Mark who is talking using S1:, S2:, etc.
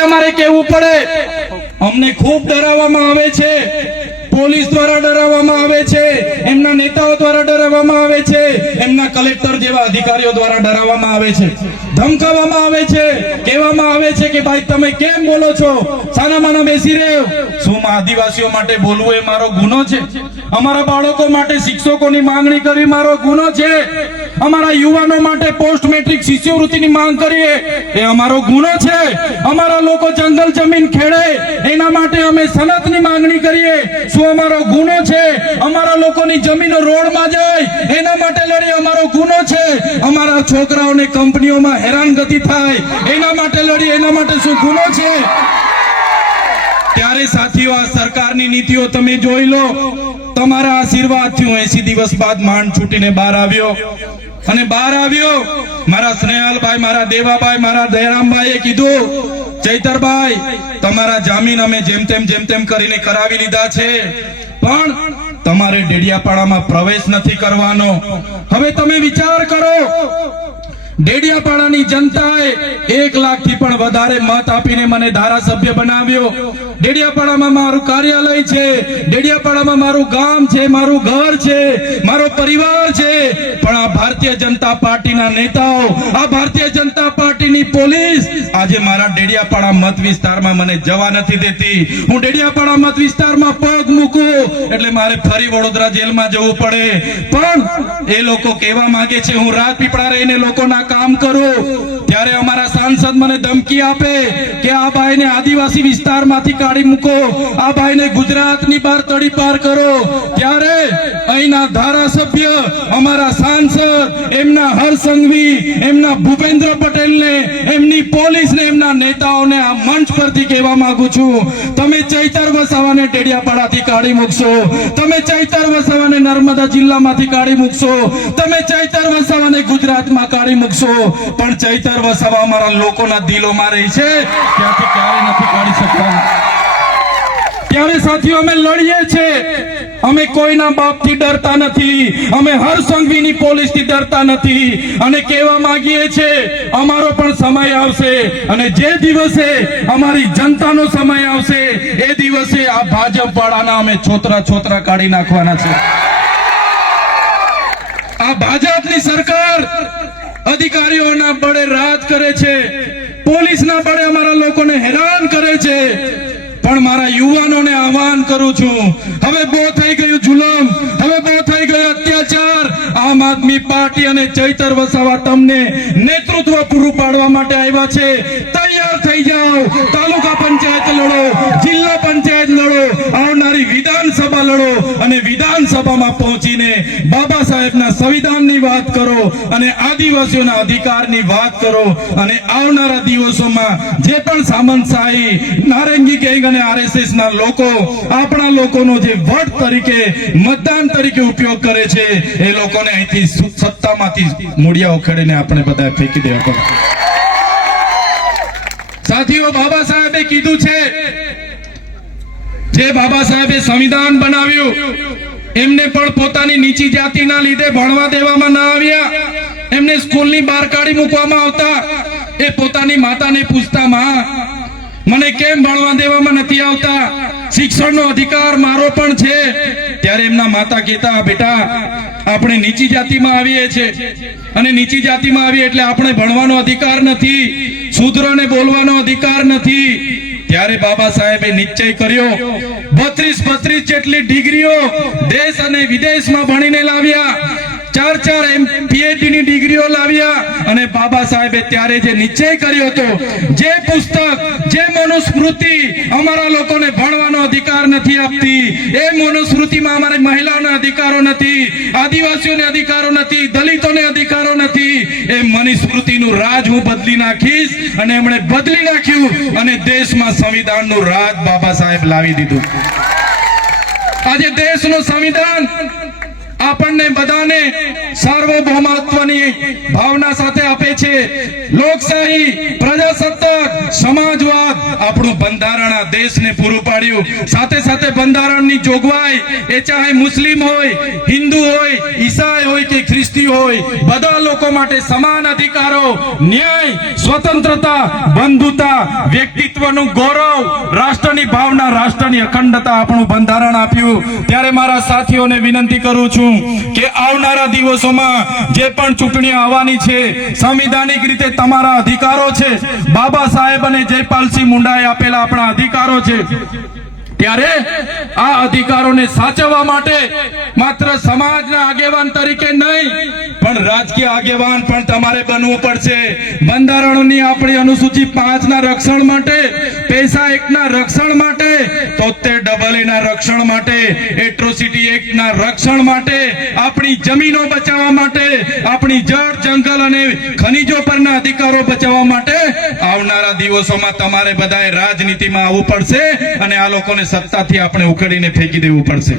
S1: તમારે કેવું પડે? અમને ખૂબ ડરાવવામાં આવે છે. પોલીસ દ્વારા ડરાવવામાં આવે છે. એમના નેતાઓ દ્વારા ડરાવવામાં આવે છે. એમના કલેક્ટર જેવા અધિકારીઓ દ્વારા ડરાવવામાં આવે છે. ધમકાવવામાં આવે છે. કહેવામાં આવે છે કે ભાઈ, તમે કેમ બોલો છો? સાના માના બેસી રહ્યો. શું આદિવાસીઓ માટે બોલવું એ મારો ગુનો છે? અમારા બાળકો માટે શિક્ષકોની માંગણી કરી, મારો ગુનો છે. અમારા યુવાનો માટે પોસ્ટ મેટ્રિક શિષ્યવૃત્તિની માંગ કરીએ. એ અમારો ગુનો છે. અમારા લોકો જંગલ જમીન ખેડે. એના માટે અમે સનતની માંગણી કરીએ. શું અમારો ગુનો છે? અમારા લોકોની જમીનો રોડમાં જાય. એના માટે લડીએ અમારો ગુનો છે. અમારા છોકરાઓને કંપનીઓમાં હેરાનગતિ થાય. એના માટે લડી એના માટે શું ગુનો છે? ત્યારે સાથીઓ, આ સરકારની નીતિઓ તમે જોઈ લો. તમારા આશીર્વાદથી હું એસી દિવસ બાદ માંડ છૂટીને બહાર આવ્યો. અને બહાર આવ્યો. મારા સ્નેહાલભાઈ, મારા દેવાભાઈ, મારા દયારામભાઈએ કીધું, ચૈતરભાઈ, તમારા જામીન અમે જેમ તેમ જેમ તેમ કરીને કરાવી લીધા છે. પણ તમારે ડેડિયાપાડામાં પ્રવેશ નથી કરવાનો. હવે તમે વિચાર કરો. ડેડિયાપાડાની જનતાએ એક લાખથી પણ વધારે મત આપીને મને ધારાસભ્ય બનાવ્યો. ડેડિયાપાડામાં મારું કાર્યાલય છે. ડેડિયાપાડામાં મારું ગામ છે, મારું ઘર છે, મારો પરિવાર છે. પણ આ ભારતીય જનતા પાર્ટીના નેતાઓ, આ ભારતીય જનતા પાર્ટીની પોલીસ આજે મારા ડેડિયાપાડા મત વિસ્તારમાં મને જવા નથી દેતી. હું ડેડિયાપાડા મત વિસ્તારમાં પગ મૂકું એટલે મારે ફરી વડોદરા જેલમાં જવું પડે. પણ એ લોકો કહેવા માંગે છે, હું રાજપીપળા રહીને લોકોના કામ કરું, ત્યારે અમારા સાંસદ મને ધમકી આપે કે આ ભાઈને આદિવાસી વિસ્તારમાંથી કાઢી મૂકો, આ ભાઈને ગુજરાતની બહાર તડી પાર કરો. ત્યારે અહીંના ધારાસભ્ય, અમારા સાંસદ, એમના હરસંઘવી એમના ભૂપેન્દ્ર પટેલને, એમની પોલીસને, એમના નેતાઓને આ મંચ પરથી કહેવા માંગુ છું. તમે ચૈતર વસાવાને ટેડિયાપાડાથી કાઢી મૂકશો. તમે ચૈતર વસાવાને નર્મદા જિલ્લામાંથી કાઢી મૂકશો. તમે ચૈતર વસાવાને ગુજરાતમાં કાઢી મૂકશો. પણ ચૈતર વસાવા અમારા લોકોના દિલોમાં રહી છે. ત્યાંથી ક્યારે નથી કાઢી શકતા. ત્યારે સાથીઓ, અમે લડીએ છીએ. અમે કોઈના બાપથી ડરતા નથી. અમે હર સંઘવીની પોલીસથી ડરતા નથી. અને કહેવા માંગીએ છીએ અમારો પણ સમય આવશે અને જે દિવસે અમારી જનતાનો સમય આવશે, એ દિવસે આ ભાજપ વાળાના અમે છોતરા છોતરા કાઢી નાખવાના છે. આ ભાજપની સરકાર અધિકારીઓના બળે રાજ કરે છે. પોલીસના બળે અમારા લોકોને હેરાન કરે છે. પણ મારા યુવાનોને આહવાન કરું છું. હવે બહુ થઈ ગયું જુલમ. હવે બહુ થઈ ગયો અત્યાચાર. આમ આદમી પાર્ટી અને ચૈતર વસાવા તમને નેતૃત્વ પૂરું પાડવા માટે આવ્યા છે. તૈયાર થઈ જાઓ. તાલુકા પંચાયત લડો, જિલ્લા પંચાયત લડો, આવનારી વિધાનસભા લડો અને વિધાનસભામાં પહોંચીને બાબા સાહેબના સંવિધાનની વાત કરો અને આદિવાસીઓના અધિકારની વાત કરો અને આવનારા દિવસોમાં જે પણ સામંતશાહી નારંગી ગેંગ અને આરએસએસ લોકો, આપણા લોકોનો જે વટ તરીકે, મતદાન તરીકે ઉપયોગ કરે છે, એ લોકોને અહીંથી સત્તામાંથી મૂળિયા ઉખેડીને આપણે બધા ફેંકી દેવા પડે. સાથીઓ, બાબા સાહેબે કીધું છે, જે બાબા સાહેબે સંવિધાન બનાવ્યું, એમને પણ પોતાની નીચી જાતિના લીધે ભણવા દેવામાં ના આવ્યા. એમને સ્કૂલની બહાર કાઢી મૂકવામાં આવતા. એ પોતાની માતાને પૂછતા, માં, મને કેમ ભણવા દેવામાં નથી આવતા? શિક્ષણનો અધિકાર મારો પણ છે. ત્યારે એમના માતા કહેતા બેટા, આપણે નીચી જાતિમાં આવીએ છીએ. અને નીચી જાતિમાં આવીએ એટલે આપણે ભણવાનો અધિકાર નથી. શૂદ્રને બોલવાનો અધિકાર નથી. ત્યારે બાબા સાહેબે નિશ્ચય કર્યો, બત્રીસ બત્રીસ જેટલી ડિગ્રીઓ દેશ અને વિદેશમાં ભણીને લાવ્યા. ચાર ચાર એમ પીએચડી ની ડિગ્રીઓ લાવ્યા અને બાબા સાહેબે ત્યારે જે નિશ્ચય કર્યો હતો, જે પુસ્તક, જે મનુસ્મૃતિ અમારા લોકોને ભણવાનો અધિકાર નથી આપતી, એ મનુસ્મૃતિમાં અમારે મહિલાઓના અધિકારો નથી, આદિવાસીઓને અધિકારો નથી, દલિતોને અધિકારો નથી, એ મનુસ્મૃતિનું રાજ હું બદલી નાખીશ અને એમણે બદલી નાખ્યું અને દેશમાં સંવિધાનનું રાજ બાબા સાહેબ લાવી દીધું. આજે દેશનું સંવિધાન આપણને બધાને સાર્વભૌમત્વની ભાવના સાથે આપે છે. લોકશાહી, પ્રજાસત્તાક, સમાજવાદ આપણું બંધારણ આ દેશને પૂરું પાડ્યું. સાથે સાથે બંધારણની જોગવાઈ, એ ચાહે મુસ્લિમ હોય, હિન્દુ હોય, ઈસાઈ હોય કે ખ્રિસ્તી હોય, બધા લોકો માટે સમાન અધિકારો, ન્યાય, સ્વતંત્રતા, બંધુતા, વ્યક્તિત્વનું ગૌરવ, રાષ્ટ્રની ભાવના, રાષ્ટ્રની અખંડતા આપણું બંધારણ આપ્યું. ત્યારે મારા સાથીઓને વિનંતી કરું છું કે આવનારા દિવસોમાં જે પણ ચૂંટણી આવવાની છે, સંવિધાનિક રીતે તમારા અધિકારો છે. બાબા સાહેબ અને જયપાલસિંહ મુંડાએ આપેલા આપણા અધિકારો છે. ત્યારે આ અધિકારોને સાચવવા માટે માત્ર સમાજના આગેવાન તરીકે નહીં, પણ રાજકીય આગેવાન પણ તમારે બનવું પડશે. બંધારણની આપણી અનુસૂચિ પાંચ ના રક્ષણ માટે, પૈસા એકના રક્ષણ માટે તોતેર ડબલ એ ના રક્ષણ માટે, એટ્રોસિટી એક્ટના રક્ષણ માટે, આપણી જમીનો બચાવવા માટે, આપણી જળ, જંગલ અને ખનીજો પરના અધિકારો બચાવવા માટે આવનારા દિવસોમાં તમારે બધાએ રાજનીતિમાં આવવું પડશે અને આ લોકોને સત્તાથી આપણે ઉકળીને ફેંકી દેવું પડશે.